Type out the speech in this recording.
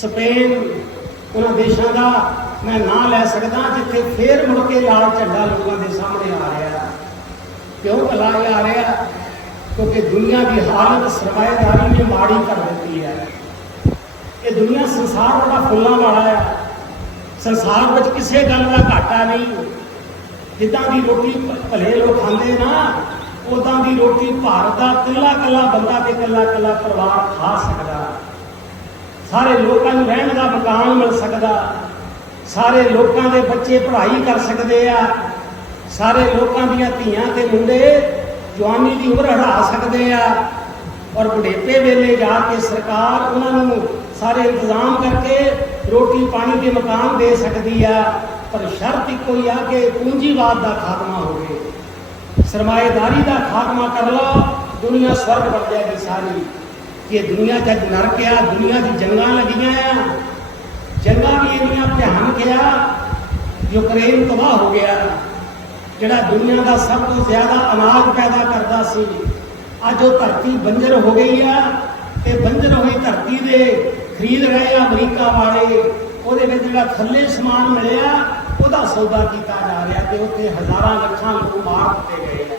Spain, ਉਹਨਾਂ ਦੇਸ਼ਾਂ ਦਾ ਮੈਂ ਨਾਂ ਲੈ ਸਕਦਾ ਜਿੱਥੇ ਫੇਰ ਮੁੜ ਕੇ ਲਾਲ ਝੰਡਾ ਲੋਕਾਂ ਦੇ ਸਾਹਮਣੇ ਆ ਰਿਹਾ ਕਿਉਂ ਭਲਾ ਆ ਰਿਹਾ ਕਿਉਂਕਿ ਦੁਨੀਆ ਦੀ ਹਾਲਤ ਸਰਮਾਏਦਾਰੀ ਨੇ ਮਾੜੀ ਕਰ ਦਿੱਤੀ ਹੈ। ਇਹ ਦੁਨੀਆ ਸੰਸਾਰ ਬੜਾ ਫੁੱਲਾਂ ਵਾਲਾ ਹੈ। ਸੰਸਾਰ ਵਿੱਚ ਕਿਸੇ ਗੱਲ ਦਾ ਘਾਟਾ ਨਹੀਂ। ਜਿੱਦਾਂ ਦੀ ਰੋਟੀ ਭਲੇ ਲੋਕ ਖਾਂਦੇ ਨਾ ਉਦਾਂ ਦੀ ਰੋਟੀ ਭਾਰਤ ਦਾ ਇਕੱਲਾ ਇਕੱਲਾ ਬੰਦਾ ਤੇ ਇਕੱਲਾ ਇਕੱਲਾ ਪਰਿਵਾਰ ਖਾ ਸਕਦਾ। ਸਾਰੇ ਲੋਕਾਂ ਨੂੰ ਰਹਿਣ ਦਾ ਮਕਾਨ ਮਿਲ ਸਕਦਾ। ਸਾਰੇ ਲੋਕਾਂ ਦੇ ਬੱਚੇ ਪੜ੍ਹਾਈ ਕਰ ਸਕਦੇ ਆ। ਸਾਰੇ ਲੋਕਾਂ ਦੀਆਂ ਧੀਆਂ ਤੇ ਮੁੰਡੇ ਜਵਾਨੀ ਦੀ ਉਮਰ ਹੜਾ ਸਕਦੇ ਆ। ਔਰ ਬੁਢੇਪੇ ਵੇਲੇ ਜਾ ਕੇ ਸਰਕਾਰ ਉਹਨਾਂ ਨੂੰ ਸਾਰੇ ਇੰਤਜ਼ਾਮ ਕਰਕੇ ਰੋਟੀ ਪਾਣੀ ਦੇ ਮਕਾਨ ਦੇ ਸਕਦੀ ਆ। ਪਰ ਸ਼ਰਤ ਇੱਕੋ ਹੀ ਆ ਕਿ ਪੂੰਜੀਵਾਦ ਦਾ ਖਾਤਮਾ ਹੋਵੇ। ਸਰਮਾਏਦਾਰੀ ਦਾ ਖਾਤਮਾ ਕਰ ਲਓ। ਦੁਨੀਆ ਸਵਰਗ ਬਣ ਜਾਏਗੀ ਸਾਰੀ। ਇਹ ਦੁਨੀਆ 'ਚ ਨਰਕ ਆ, ਦੁਨੀਆ ਦੀ ਜੰਗਾਂ ਲੱਗੀਆਂ ਆ। ਜੰਗਾਂ ਵੀ ਇੰਨੀਆਂ ਭਿਆਨਕ ਆ ਯੂਕਰੇਨ ਤਬਾਹ ਹੋ ਗਿਆ। ਜਿਹੜਾ ਦੁਨੀਆ ਦਾ ਸਭ ਤੋਂ ਜ਼ਿਆਦਾ ਅਨਾਜ ਪੈਦਾ ਕਰਦਾ ਸੀ, ਅੱਜ ਉਹ ਧਰਤੀ ਬੰਜਰ ਹੋ ਗਈ ਆ ਤੇ ਬੰਜਰ ਹੋਈ ਧਰਤੀ ਦੇ ਖਰੀਦ ਰਹੇ ਆ ਅਮਰੀਕਾ ਵਾਲੇ। ਉਹਦੇ ਵਿੱਚ ਜਿਹੜਾ ਥੱਲੇ ਸਮਾਨ ਮਿਲਿਆ, ਉਹਦਾ ਸੌਦਾ ਕੀਤਾ ਜਾ ਰਿਹਾ ਤੇ ਉੱਥੇ ਹਜ਼ਾਰਾਂ ਲੱਖਾਂ ਲੋਕ ਮਾਰ ਦਿੱਤੇ ਗਏ ਆ।